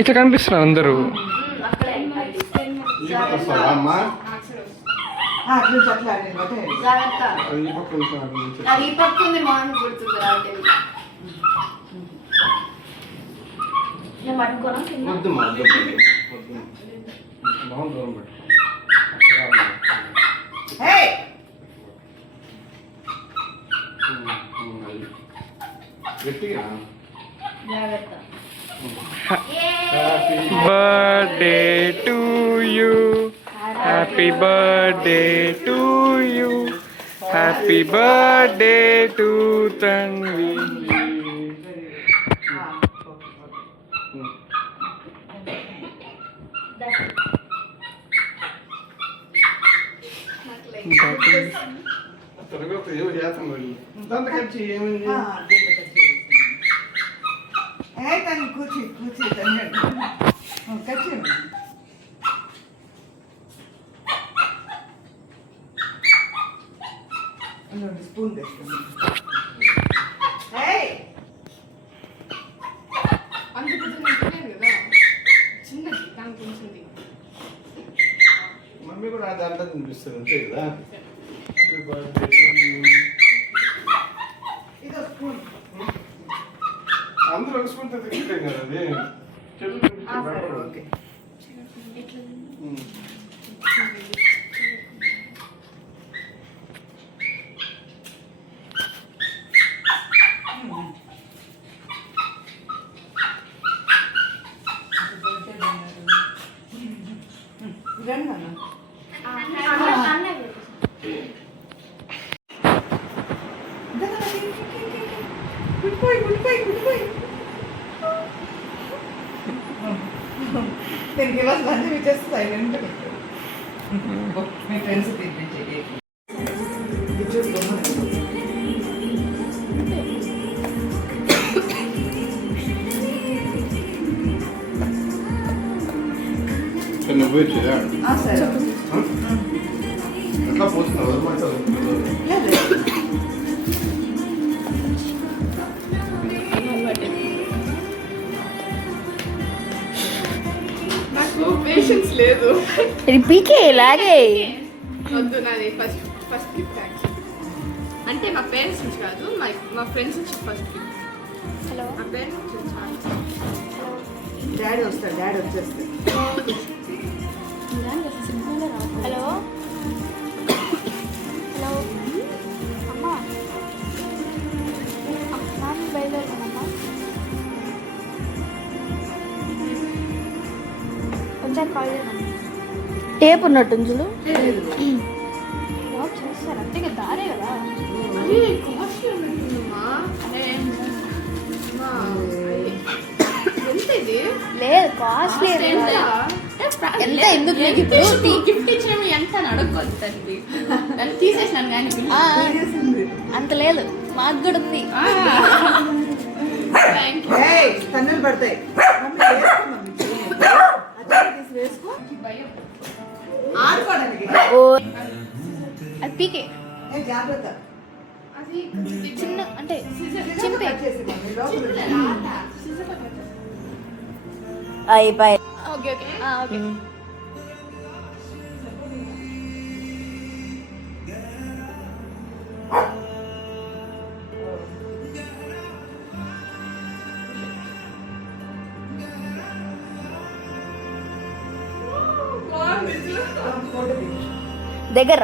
ఇట్లా కనిపిస్తున్నారు అందరూ. Birthday to you, happy birthday to you, happy birthday to Tanvi. కూర్చి స్పూన్ తెచ్చుకోండి. మమ్మీ కూడా ఆ దాంట్లో తినిపిస్తుంది అంతే కదా. ఇదో స్పూన్ అందరూ ఒక స్పూన్ తింటాం కదా అది. నేను గిలాస్ బంద్ చేస్తే సైలెంట్ మీ ఫ్రెండ్స్ తినిపించేది. నువ్వు సరే ఎట్లా పోతున్నావు? పేషెన్స్ లేదు. పీకే ఇలాగే వద్దు, నాది ఫస్ట్ గిఫ్ట్ అంటే మా పేరెంట్స్ నుంచి కాదు, మా ఫ్రెండ్స్ నుంచి ఫస్ట్ గిఫ్ట్. హలో, మా పేరెంట్స్ నుంచి డాడీ వస్తాడు, డాడీ వచ్చేస్తే. హలో హలో అమ్మా, నాన్న బయలుదేరుతానమ్మా. కొంచెం కాల్ చేయమన్నా. టేప్ ఉన్నట్టుంది చూడు. జాబ్ చేస్తారు అంతే కదా, దారే కదా. అది కాస్ట్లీ ఉంటుందమ్మా. ఎంత ఇది? లేదు కాస్ట్లీ ఎంత ఎందుకు గిఫ్ట్ ఇచ్చిన ఎంత అని అడగొద్దండి. దాన్ని తీసేసినాను కానీ అంత లేదు, మాకు కూడా ఉంది. తన్నులు పడతాయి. ఆడుకోవడానికి అది పీకే జాగ్రత్త. అది చిన్న అంటే చింపే అయిపోయి. Okay okay okay. దగ్గర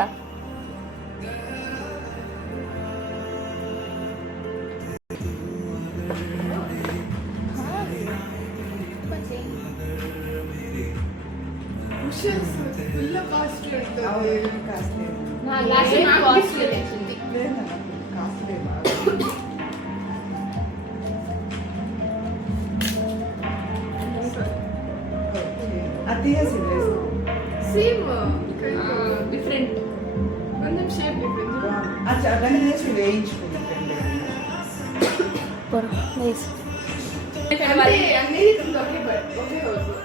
సేమ్ డిఫరెంట్, కొంచెం షేప్ డిఫరెంట్. వేసి వేయించుకుంటాం.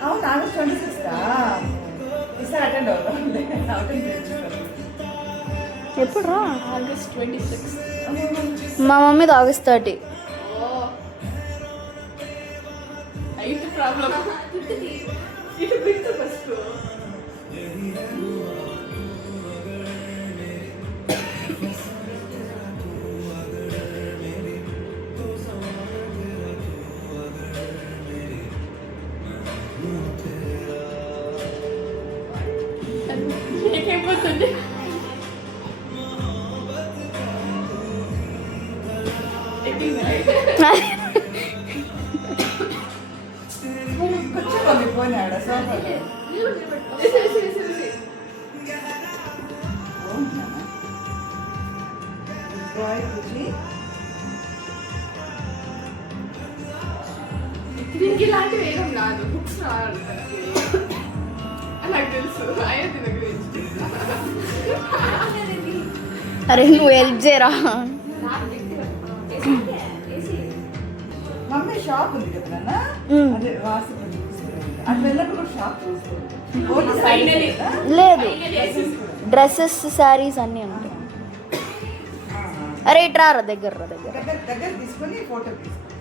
అవును, ఆగస్ట్ 26 ఈసారి అటెండ్ అవుతాం. ఎప్పుడు రా? ఆగస్ట్ 26. మా మమ్మీది ఆగస్ట్ 30. హైట్ ప్రాబ్లం ఇటు పెట్టు ఫస్ట్ ఏమైపోతుంది కూర్చోవాలి పోయినాడు సోఫాలో దీనికి ఇలాంటివి వేయడం రాదు బుక్స్ రాదు నాకు తెలుసు అయ్యో దీని గురించి అరే నువ్వు హెల్ప్ చేయరా మమ్మీ షాప్ ఉంది కదా నాన్న అదే వాసు అట్లా వెళ్ళినప్పుడు కూడా షాప్ చూసుకోండి ఫైనలీ లేదు డ్రెస్సెస్ శారీస్ అన్నీ ఉంటాయి అరే ఇట్రా దగ్గర దగ్గర తీసుకొని ఫోటో తీసుకో